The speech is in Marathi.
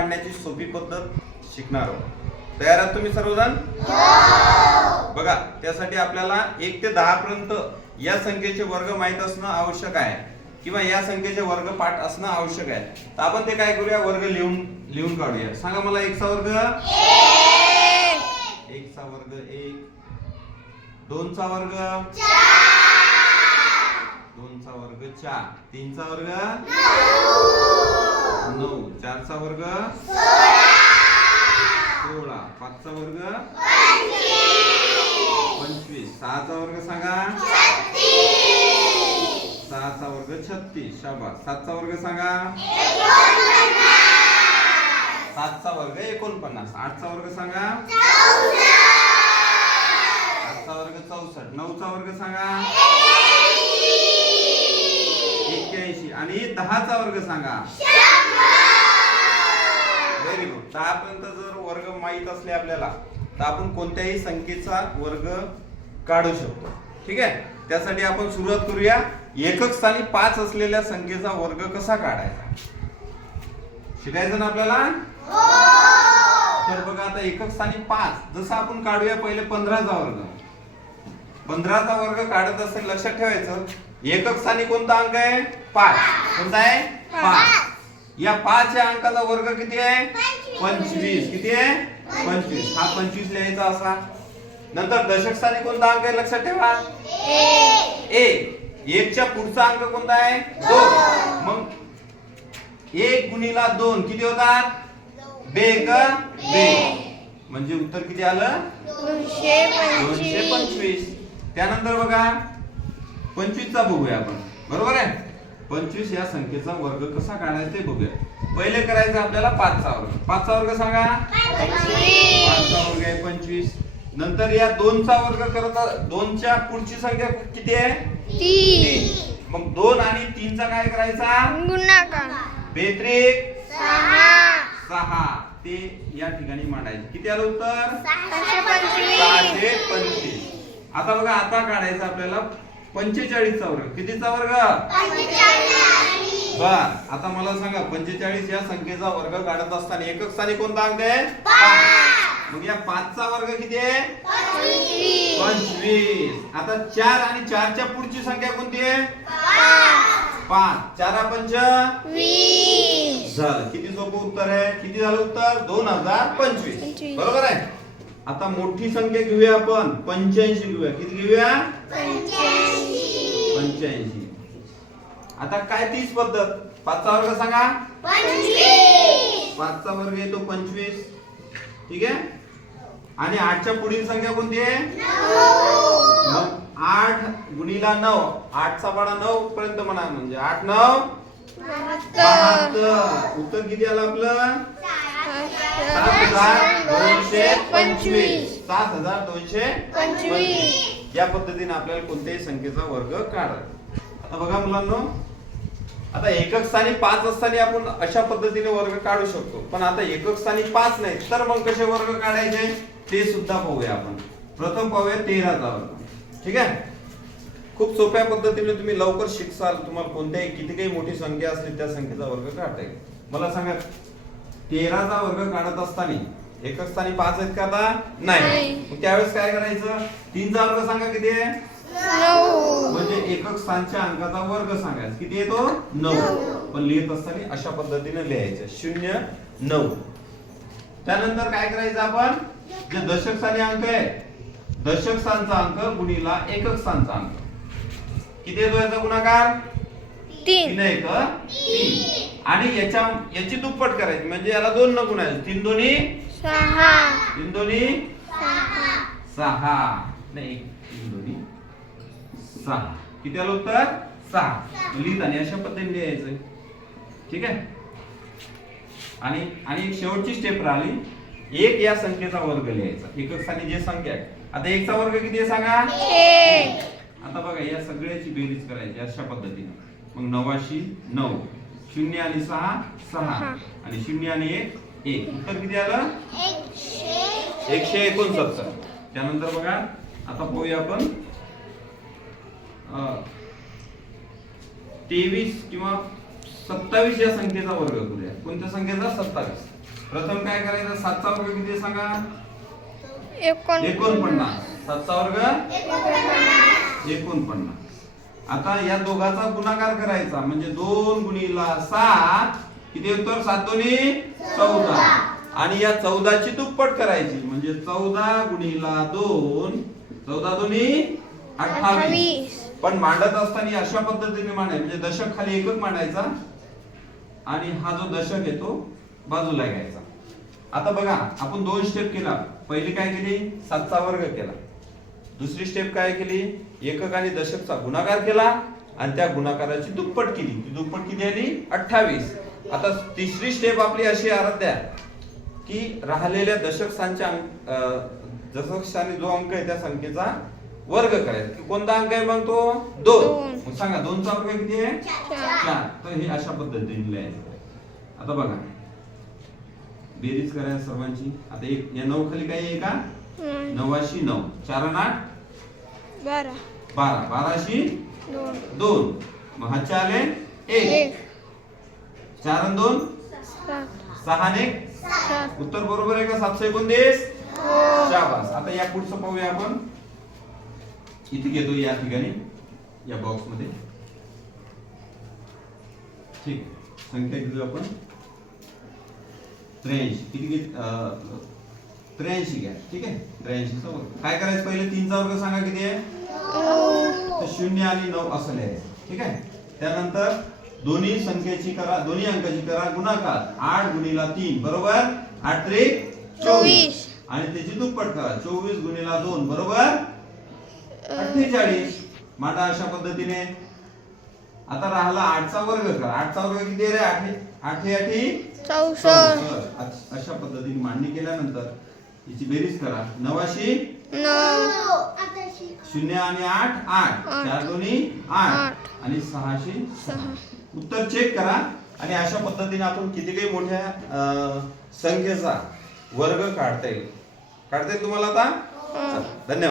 काढण्याची सोपी पद्धत शिकणार आहोत. तयार आहात तुम्ही सर्वजण? बघा त्यासाठी आपल्याला एक ते दहा पर्यंत या संख्येचे वर्ग माहीत असणं आवश्यक आहे किंवा या संख्येचे वर्ग पाठ असणं आवश्यक आहे. तर आपण ते काय करूया? वर्ग लिहून लिहून काढूया. सांगा मला एकचा वर्ग? एकचा वर्ग एक. दोनचा वर्ग? दोनचा वर्ग चार. तीनचा वर्ग? नऊ. चारचा वर्ग सोळा. पाचचा वर्ग पंचवीस. सहाचा वर्ग सांगा. सहाचा वर्ग छत्तीस. शाबा सातचा वर्ग सांगा. सातचा वर्ग एकोणपन्नास. आठचा वर्ग सांगा. आठचा वर्ग चौसष्ट. नऊचा वर्ग सांगा. आणि दहाचा वर्ग सांगा. व्हेरी गुड दहा पर्यंत जर वर्ग माहीत असले आपल्याला तर आपण कोणत्याही संख्येचा वर्ग काढू शकतो. ठीक आहे? त्यासाठी आपण सुरुवात करूया. एकक स्थानी पाच असलेल्या संख्येचा वर्ग कसा काढायचा? शिकायचं ना आपल्याला? तर बघा आता एकक स्थानी पाच. जसं आपण काढूया पहिले पंधराचा वर्ग. पंधराचा वर्ग काढत असेल लक्षात ठेवायचं. एकक स्थानी कोणता अंक आहे? पाच. कोणता आहे? पाच. या पाच या अंकाचा वर्ग किती आहे? पंचवीस. किती आहे? पंचवीस. हा पंचवीस लिहायचा असा. नंतर दशक स्थानी कोणता अंक आहे? लक्षात ठेवा. एक एकच्या पुढचा अंक कोणता आहे? दोन. मग एक गुणीला दोन किती होतात? बेग बे. म्हणजे उत्तर किती आलं? दोनशे पंचवीस. त्यानंतर बघा. पंचवीसचा बघूया आपण. बरोबर आहे? पंचवीस या संख्येचा वर्ग कसा काढायचा ते बघूया. पहिले करायचं आपल्याला पाचचा वर्ग. पाचचा वर्ग सांगा. पाचचा वर्ग आहे पंचवीस. नंतर या दोनचा वर्ग करत दोनच्या पुढची संख्या किती आहे? तीन. मग दोन आणि तीनचा काय करायचा? गुणाकार. बेत्रिक. सहा. ते या ठिकाणी मांडायचे. किती आलं उत्तर? सहाशे पंचवीस. आता बघा आता काढायचं आपल्याला पंचेचाळीसचा वर्ग. कितीचा वर्ग? बर आता मला सांगा पंचेचाळीस या संख्येचा वर्ग काढत असताना एकक स्थानी कोणता अंक आहे. मग या पाचचा वर्ग किती आहे? पंचवीस. आता चार आणि चारच्या पुढची संख्या कोणती आहे? पाच. चारा पंच झालं. किती सोपं उत्तर आहे? किती झालं उत्तर? दोन हजार पंचवीस. बरोबर आहे? आता मोठी संख्या घेऊया आपण. पंच्याऐंशी घेऊया. किती घेऊया? पंच्याऐंशी. आता काय तीच पद्धत? पाचचा वर्ग सांगा. पाचचा वर्ग येतो पंचवीस. ठीक आहे? आणि आठच्या पुढील संख्या कोणती आहे? आठ गुणीला नऊ. आठचा पाडा नऊ पर्यंत म्हणा. म्हणजे आठ नऊ. उत्तर किती आलं आपलं? सात हजार दोनशे पंचवीस. सात हजार दोनशे पंचवीस. या पद्धतीने आपल्याला कोणत्याही संख्येचा वर्ग काढायचा आता बघा मुलांनो आता एकक स्थानी पाच असताना आपण अशा पद्धतीने वर्ग काढू शकतो. पण आता एकक स्थानी पाच नाही तर मग कसे वर्ग काढायचे? ते सुद्धा पाहूया आपण. प्रथम पाहूया तेराचा वर्ग. ठीक आहे? खूप सोप्या पद्धतीने तुम्ही लवकर शिकसाल. तुम्हाला कोणत्याही किती काही मोठी संख्या असली त्या संख्येचा वर्ग काढता येईल. मला सांगा तेराचा वर्ग काढत असताना एकक स्थानी पाच आहेत का आता? नाही. मग त्यावेळेस काय करायचं? तीनचा वर्ग सांगा किती आहे? म्हणजे एकक स्थानच्या अंकाचा वर्ग सांगायचा. किती येतो? नऊ. पण लिहित असताना अशा पद्धतीने लिहायचं. शून्य नऊ. त्यानंतर काय करायचं आपण? जे दशक स्थानी अंक आहे दशक स्थानचा अंक गुणीला एकक स्थानचा अंक. किती येतो याचा गुणाकार? तीन. एक तीन. आणि याच्या याची दुप्पट करायची. म्हणजे याला दोन न गुणायचं तीन दोन्ही सहा. दोन्ही सहा. सहा नाही दोन्ही सहा. किती आलं उत्तर? सहा. लिहित आणि अशा पद्धतीने लिहायचं. ठीक आहे? आणि आणि एक शेवटची स्टेप राहिली. एक या संख्येचा वर्ग लिहायचा. एकक स्थानी जे संख्या आहे आता एकचा वर्ग किती आहे सांगा? आता बघा या सगळ्याची बेरीज करायची अशा पद्धतीने. मग नवाशी नऊ. शून्य आणि सहा. सहा. आणि शून्य आणि एक एक. उत्तर किती आलं? एकशे एकोणसत्तर. त्यानंतर बघा आता पाहूया आपण. तेवीस किंवा सत्तावीस या संख्येचा वर्ग करूया. कोणत्या संख्येचा? सत्तावीस. प्रथम काय करायचं? सातचा वर्ग किती आहे सांगा? एकोण एकोणपन्नास. सातचा वर्ग? एकोणपन्नास. आता या दोघाचा गुणाकार करायचा. म्हणजे दोन गुणीला सात किती उत्तर? सात दोन्ही? चौदा. आणि या चौदाची दुप्पट करायची. म्हणजे चौदा गुणीला दोन. चौदा दोन्ही? अठ्ठावीस. पण मांडत असताना अशा पद्धतीने मांडायचं म्हणजे दशक खाली एकच मांडायचा. आणि हा जो दशक येतो बाजूला घ्यायचा. आता बघा आपण दोन स्टेप केला. पहिली काय केली? सातचा वर्ग केला. दुसरी स्टेप काय केली? एकक आणि दशकचा गुणाकार केला. आणि त्या गुणाकाराची दुप्पट केली. ती दुप्पट किती आली? अठ्ठावीस. आता तिसरी स्टेप आपली अशी आराध्या की राहिलेल्या दशक संख्या अं, दशक स्थानी जो अंक आहे त्या संख्येचा वर्ग करायचा. की कोणता अंक आहे मग तो? दोन. सांगा दोनचा वर्ग किती आहे? चार. चार. तर हे अशा पद्धतीने लिहायचं. आता बघा. बेरीज करायला सर्वांची. आता एक या नऊ खाली काही आहे का. नवाशी नऊ. चार आठ? बारा. बारा. बाराशी? दोन. मग हातचे आले एक. एक. चार आणि दोन? सहा सात उत्तर बरोबर आहे का? सातशे एकोणतीस? हो शाबास. आता या पुढचं पाहूया आपण. इथे घेतो या ठिकाणी या बॉक्समध्ये ठीक संख्या घेतो आपण. त्र्याऐंशी. किती घेत त्र्याऐंशी घ्या. ठीक आहे? त्र्याऐंशी वर्ग काय करायचं पहिले? तीनचा वर्ग सांगा किती आहे? शून्य आणि नऊ असं लिहायचं. ठीक आहे? त्यानंतर दोन्ही संख्येची करा दोन्ही अंकाची करा गुणाकार. आठ गुणीला तीन बरोबर? आठ त्रिक चोवीस. आणि त्याची दुप्पट करा. चोवीस गुणीला दोन बरोबर? अठ्ठेचाळीस. मांडा अशा पद्धतीने. आता राहिला आठचा वर्ग करा. आठचा वर्ग किती आहे रे? आठे आठे आठी? अशा पद्धतीने मांडणी केल्यानंतर याची बेरीज करा. नवाशी? शून्य आणि आठ आठ. चार दोन्ही आठ. आठ. आणि सहाशे सहा. उत्तर चेक करा आणि अशा पद्धतीने आपण किती काही मोठ्या संख्येचा वर्ग काढता येईल. काढता येईल तुम्हाला आता? धन्यवाद.